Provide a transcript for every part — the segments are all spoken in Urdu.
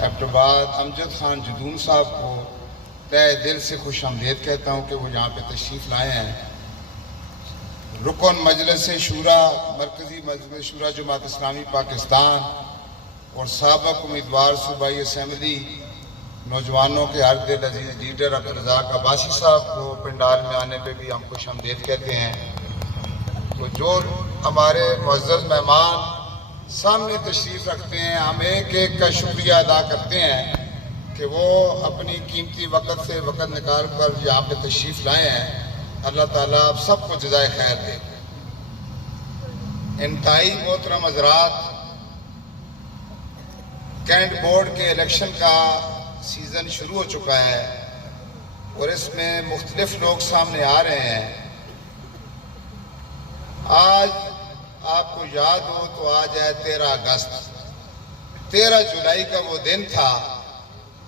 ایبٹ امجد خان جدون صاحب کو تہہ دل سے خوش آمدید کہتا ہوں کہ وہ یہاں پہ تشریف لائے ہیں۔ رکن مجلس شورا، مرکزی مجلس شورا جماعت اسلامی پاکستان اور سابق امیدوار صوبائی اسمبلی نوجوانوں کے ہر دل عزیز لیڈر عبدالرزاق عباسی صاحب کو پنڈال میں آنے پہ بھی ہم خوش آمدید کہتے ہیں۔ تو جو ہمارے معزز مہمان سامنے تشریف رکھتے ہیں، ہم ایک ایک کا شکریہ ادا کرتے ہیں کہ وہ اپنی قیمتی وقت سے وقت نکال کر یہاں پہ تشریف لائے ہیں۔ اللہ تعالیٰ آپ سب کو جزائے خیر دے۔ انتہائی محترم حضرات، کینٹ بورڈ کے الیکشن کا سیزن شروع ہو چکا ہے اور اس میں مختلف لوگ سامنے آ رہے ہیں۔ آج آپ کو یاد ہو تو آج ہے 13 اگست۔ 13 جولائی کا وہ دن تھا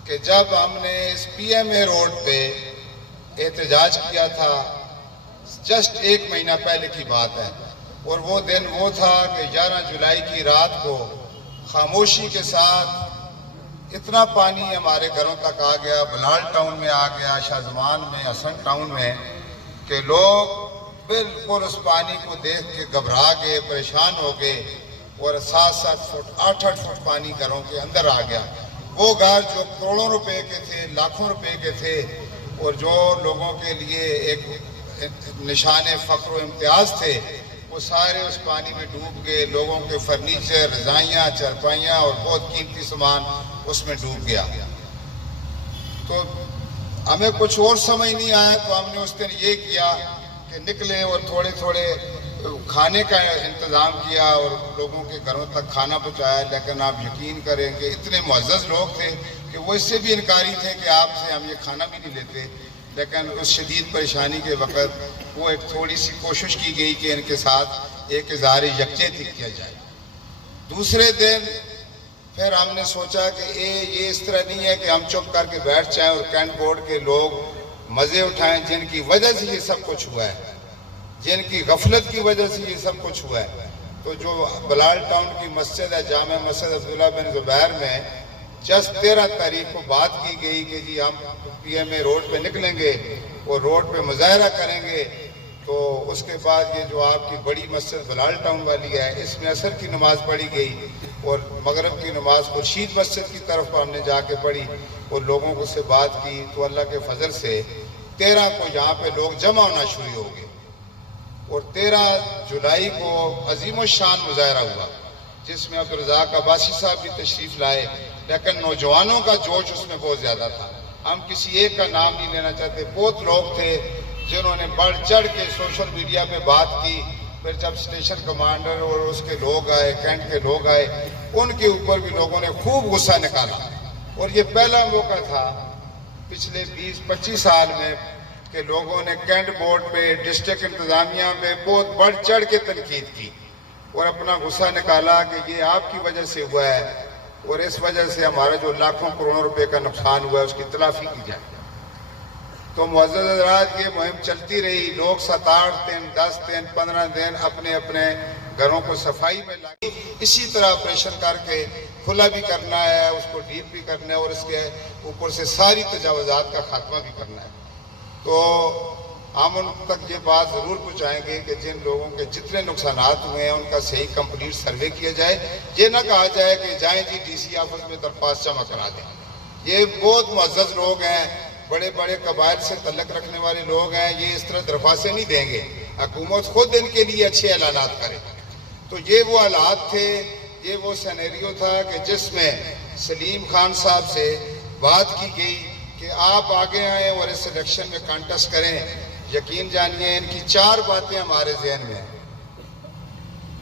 کہ جب ہم نے اس پی ایم اے روڈ پہ احتجاج کیا تھا، جسٹ 1 مہینہ پہلے کی بات ہے، اور وہ دن وہ تھا کہ 11 جولائی کی رات کو خاموشی کے ساتھ اتنا پانی ہمارے گھروں تک آ گیا، بلال ٹاؤن میں آ گیا، شاہ زمان میں، حسن ٹاؤن میں، کہ لوگ بالکل اس پانی کو دیکھ کے گھبرا گئے، پریشان ہو گئے، اور 7-7 فٹ 8-8 فٹ پانی گھروں کے اندر آ گیا۔ وہ گھر جو کروڑوں روپے کے تھے، لاکھوں روپے کے تھے، اور جو لوگوں کے لیے ایک نشان فخر و امتیاز تھے، وہ سارے اس پانی میں ڈوب گئے۔ لوگوں کے فرنیچر، رضائیاں، چرپائیاں اور بہت قیمتی سامان اس میں ڈوب گیا۔ تو ہمیں کچھ اور سمجھ نہیں آیا، تو ہم نے اس دن یہ کیا کہ نکلے اور تھوڑے تھوڑے کھانے کا انتظام کیا اور لوگوں کے گھروں تک کھانا پہنچایا۔ لیکن آپ یقین کریں کہ اتنے معزز لوگ تھے کہ وہ اس سے بھی انکاری تھے کہ آپ سے ہم یہ کھانا بھی نہیں لیتے۔ لیکن اس شدید پریشانی کے وقت وہ ایک تھوڑی سی کوشش کی گئی کہ ان کے ساتھ ایک اظہار یکجہتی کیا جائے۔ دوسرے دن پھر ہم نے سوچا کہ یہ اس طرح نہیں ہے کہ ہم چپ کر کے بیٹھ جائیں اور کینٹ بورڈ کے لوگ مزے اٹھائیں، جن کی وجہ سے یہ سب کچھ ہوا ہے، جن کی غفلت کی وجہ سے یہ سب کچھ ہوا ہے۔ تو جو بلال ٹاؤن کی مسجد ہے، جامع مسجد عبداللہ بن زبیر میں، جس 13 تاریخ کو بات کی گئی کہ جی ہم پی ایم اے روڈ پہ نکلیں گے اور روڈ پہ مظاہرہ کریں گے، تو اس کے بعد یہ جو آپ کی بڑی مسجد بلال ٹاؤن والی ہے، اس میں عصر کی نماز پڑھی گئی اور مغرب کی نماز خورشید مسجد کی طرف ہم نے جا کے پڑھی اور لوگوں کو سے بات کی۔ تو اللہ کے فضل سے 13 کو یہاں پہ لوگ جمع ہونا شروع ہو گئے، اور 13 جولائی کو عظیم الشان مظاہرہ ہوا جس میں عبدالرزاق عباسی صاحب بھی تشریف لائے۔ لیکن نوجوانوں کا جوش اس میں بہت زیادہ تھا۔ ہم کسی ایک کا نام نہیں لینا چاہتے، بہت لوگ تھے جنہوں نے بڑھ چڑھ کے سوشل میڈیا پہ بات کی۔ پھر جب اسٹیشن کمانڈر اور اس کے لوگ آئے، کینٹ کے لوگ آئے، ان کے اوپر بھی لوگوں نے خوب غصہ نکالا۔ اور یہ پہلا موقع تھا پچھلے 20-25 سال میں کہ لوگوں نے کینٹ بورڈ پہ، ڈسٹرکٹ انتظامیہ پہ بہت بڑھ چڑھ کے تنقید کی اور اپنا غصہ نکالا کہ یہ آپ کی وجہ سے ہوا ہے اور اس وجہ سے ہمارا جو لاکھوں کروڑوں روپے کا نقصان ہوا ہے اس کی تلافی کی جائے۔ تو معزز حضرات، یہ مہم چلتی رہی۔ لوگ 7-8 دن، 10 دن، 15 دن اپنے اپنے گھروں کو صفائی میں لگے۔ اسی طرح آپریشن کر کے کھلا بھی کرنا ہے، اس کو ڈیپ بھی کرنا ہے، اور اس کے اوپر سے ساری تجاوزات کا خاتمہ بھی کرنا ہے۔ تو ہم ان تک یہ بات ضرور پہنچائیں گے کہ جن لوگوں کے جتنے نقصانات ہوئے ہیں ان کا صحیح کمپلیٹ سروے کیا جائے۔ یہ نہ کہا جائے کہ جائیں جی ڈی سی آفس میں درخواست جمع کرا دیں۔ یہ بہت معزز لوگ ہیں، بڑے بڑے قبائل سے تعلق رکھنے والے لوگ ہیں، یہ اس طرح درخواستیں نہیں دیں گے۔ حکومت خود ان کے لیے اچھے اعلانات کرے۔ تو یہ وہ حالات تھے، یہ وہ سینیریو تھا کہ جس میں سلیم خان صاحب سے بات کی گئی کہ آپ آگے آئیں اور اس الیکشن میں کانٹیسٹ کریں۔ یقین جانیے ان کی 4 باتیں ہمارے ذہن میں ہیں۔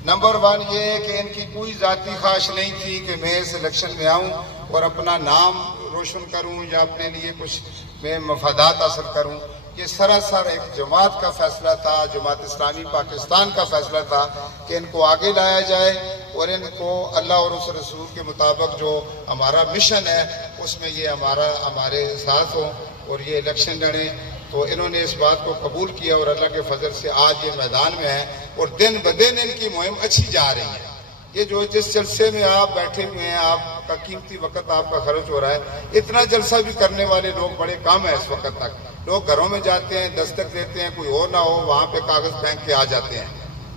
نمبر 1 یہ ہے کہ ان کی کوئی ذاتی خواہش نہیں تھی کہ میں اس الیکشن میں آؤں اور اپنا نام روشن کروں یا اپنے لیے کچھ میں مفادات حاصل کروں۔ یہ سراسر ایک جماعت کا فیصلہ تھا، جماعت اسلامی پاکستان کا فیصلہ تھا کہ ان کو آگے لایا جائے اور ان کو اللہ اور اس رسول کے مطابق جو ہمارا مشن ہے اس میں یہ ہمارے ساتھ ہوں اور یہ الیکشن لڑیں۔ تو انہوں نے اس بات کو قبول کیا اور اللہ کے فضل سے آج یہ میدان میں ہے اور دن بدن ان کی مہم اچھی جا رہی ہے۔ یہ جو جس جلسے میں آپ بیٹھے ہوئے ہیں، آپ کا قیمتی وقت آپ کا خرچ ہو رہا ہے، اتنا جلسہ بھی کرنے والے لوگ بڑے کم ہیں اس وقت تک. لوگ گھروں میں جاتے ہیں، دستک دیتے ہیں، کوئی ہو نہ ہو وہاں پہ کاغذ پھینک کے آ جاتے ہیں.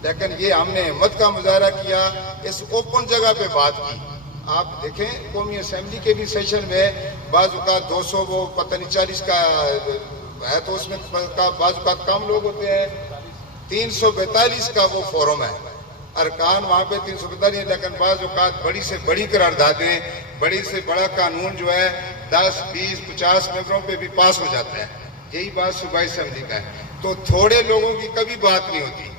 لیکن یہ ہم نے ہمت کا مظاہرہ کیا، اس اوپن جگہ پہ بات کی. آپ دیکھیں قومی اسمبلی کے بھی سیشن میں بعض اوقات 200 وہ پتہ نہیں 40 کا ہے تو اس میں بعض اوقات کم لوگ ہوتے ہیں. 342 کا وہ فورم ہے، ارکان وہاں پہ 342 ہیں، لیکن بعض اوقات بڑی سے بڑی قراردادیں، بڑی سے بڑا قانون جو ہے 10 20 50 ممبروں پہ بھی پاس ہو جاتا ہے. یہی بات صوبائی اسمبلی کا ہے. تو تھوڑے لوگوں کی کبھی بات نہیں ہوتی.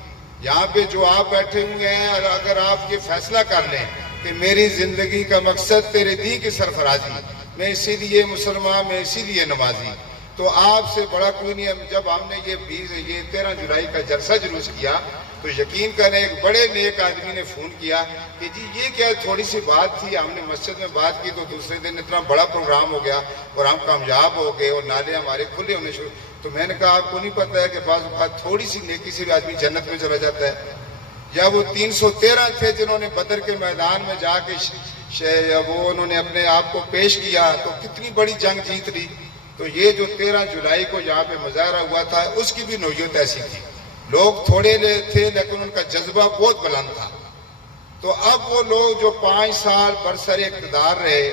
یہاں پہ جو آپ بیٹھے ہوئے ہیں، اگر آپ یہ فیصلہ کر لیں کہ میری زندگی کا مقصد تیرے دین کی سرفرازی، میں اسی لیے مسلمان، میں اسی لیے نمازی، تو آپ سے بڑا کوئی نہیں ہے. جب ہم نے یہ 13 جولائی کا جلسہ جلوس کیا تو یقین کریں ایک بڑے نیک آدمی نے فون کیا کہ جی یہ کیا تھوڑی سی بات تھی، ہم نے مسجد میں بات کی تو دوسرے دن اتنا بڑا پروگرام ہو گیا اور ہم کامیاب ہو گئے اور نالے ہمارے کھلے ہونے شروع. تو میں نے کہا آپ کو نہیں پتہ ہے کہ بعض اوقات تھوڑی سی نیکی سے بھی آدمی جنت میں چلا جاتا ہے. یا وہ 313 تھے جنہوں نے بدر کے میدان میں جا کے وہ انہوں نے اپنے آپ کو پیش کیا تو کتنی بڑی جنگ جیت لی. تو یہ جو 13 جولائی کو یہاں پہ مظاہرہ ہوا تھا اس کی بھی نوعیت ایسی تھی. لوگ تھوڑے تھے لیکن ان کا جذبہ بہت بلند تھا. تو اب وہ لوگ جو 5 سال برسر اقتدار رہے،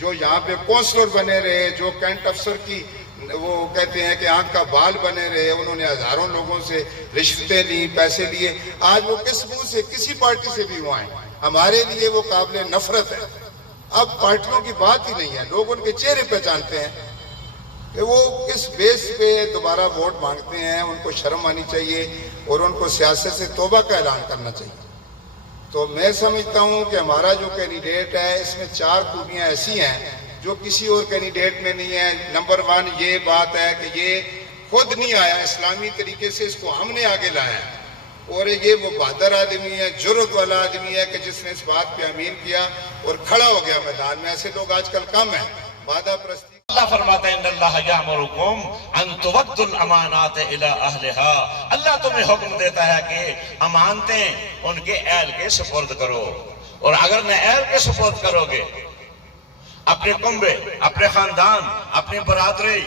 جو یہاں پہ کونسلر بنے رہے، جو کینٹ افسر کی وہ کہتے ہیں کہ آنکھ کا بال بنے رہے، انہوں نے ہزاروں لوگوں سے رشوتیں لی، پیسے لیے، آج وہ کس منہ سے کسی پارٹی سے بھی ہوا ہے، ہمارے لیے وہ قابل نفرت ہے. اب پارٹیوں کی بات ہی نہیں ہے، لوگ ان کے چہرے پہچانتے ہیں کہ وہ کس بیس پہ دوبارہ ووٹ مانگتے ہیں. ان کو شرم آنی چاہیے اور ان کو سیاست سے توبہ کا اعلان کرنا چاہیے. تو میں سمجھتا ہوں کہ ہمارا جو کینڈیڈیٹ ہے اس میں 4 خوبیاں ایسی ہیں جو کسی اور کینڈیڈیٹ میں نہیں ہے. نمبر 1 یہ بات ہے کہ یہ خود نہیں آیا، اسلامی طریقے سے اس کو ہم نے آگے لایا ہے، اور یہ وہ بہادر آدمی ہے، جرأت والا آدمی ہے کہ جس نے اس بات پہ امین کیا اور کھڑا ہو گیا میدان میں. ایسے لوگ آج کل کم ہیں. وعدہ پرستی اللہ فرماتا ہے ان اللہ یامرکم ان تؤدوا الامانات الی اہلها. اللہ تمہیں حکم دیتا ہے کہ امانتیں ان کے اہل کے سپرد کرو، اور اگر نہ اہل کے سپرد کرو گے، اپنے کنبے، اپنے خاندان، اپنی برادری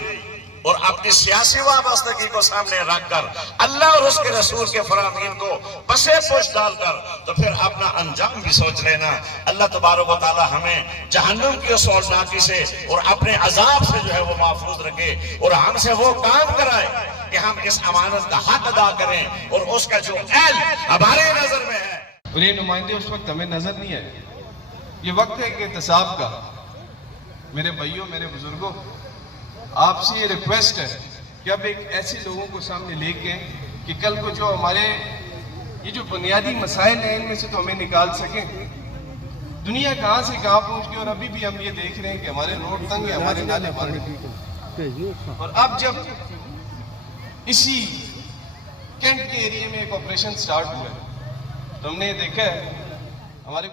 اور اپنی سیاسی وابستگی کو سامنے رکھ کر اللہ اور اس کے رسول کے فرامین کو پسے پوش ڈال کر تو پھر اپنا انجام بھی سوچ لینا. اللہ تبارک و تعالی ہمیں جہنم کی اس ہولناکی سے اور اپنے عذاب سے جو ہے وہ محفوظ رکھے، اور ہم سے وہ کام کرائے کہ ہم اس امانت کا حق ادا کریں اور اس کا جو اہل ہمارے نظر میں ہے. اور یہ نمائندے اس وقت ہمیں نظر نہیں آئے. یہ وقت ہے کہ احتساب کا. میرے بھائیوں، میرے بزرگوں، آپ سے یہ ریکویسٹ ہے کہ اب ایک ایسے لوگوں کو سامنے لے کے کہ کل کو جو ہمارے یہ جو بنیادی مسائل ہیں ان میں سے تو ہمیں نکال سکیں. دنیا کہاں سے کہاں پہنچ گئی، اور ابھی بھی ہم یہ دیکھ رہے ہیں کہ ہمارے روڈ تنگ ہیں، ہمارے نالے بند ہیں. اور اب جب اسی کینٹ کے ایریے میں ایک آپریشن سٹارٹ ہوا ہے تو ہم نے یہ دیکھا ہے ہمارے